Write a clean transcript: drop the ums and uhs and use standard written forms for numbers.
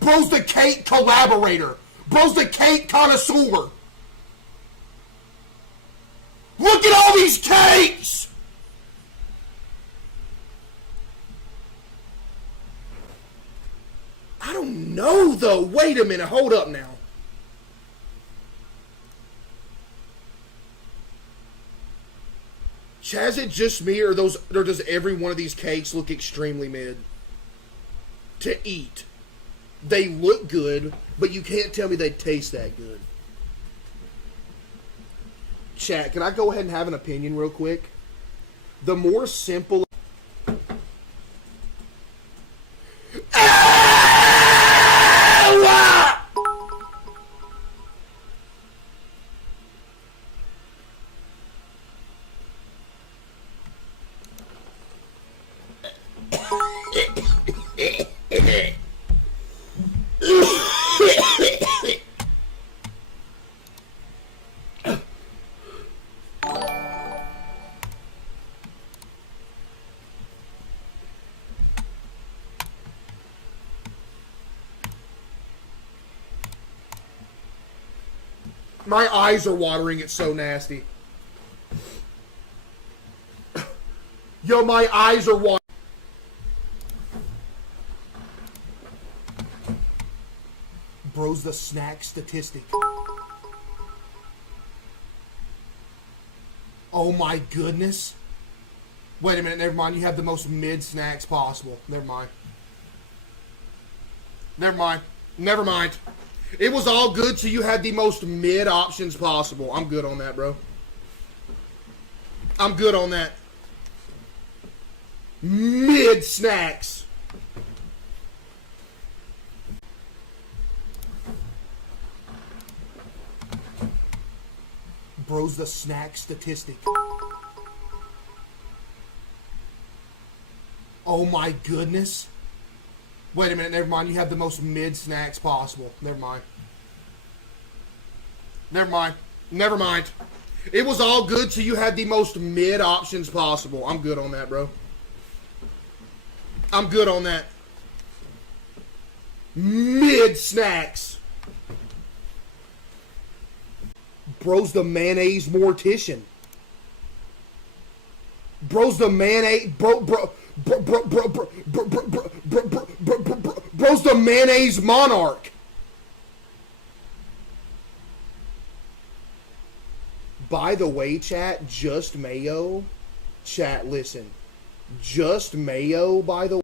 Bro's the cake collaborator. Bro's the cake connoisseur. Look at all these cakes! I don't know, though. Wait a minute. Hold up now. Chaz, is it just me, or does every one of these cakes look extremely mid to eat? They look good, but you can't tell me they taste that good. Chat, can I go ahead and have an opinion real quick? The more simple... My eyes are watering. It's so nasty. Yo, my eyes are watering. Bro's the snack statistic. Oh my goodness. Wait a minute, never mind. You have the most mid snacks possible. Never mind. Never mind. Never mind. It was all good, so you had the most mid options possible. I'm good on that, bro. I'm good on that. Mid snacks. Bro's the snack statistic. Oh my goodness. Wait a minute, never mind. You have the most mid snacks possible. Never mind. Never mind. Never mind. It was all good, so you had the most mid options possible. I'm good on that, bro. I'm good on that. Mid snacks. Bro's the mayonnaise mortician. Bro's the mayonnaise... Bro's the mayonnaise monarch. By the way, chat, just mayo. Chat, listen. Just mayo, by the way.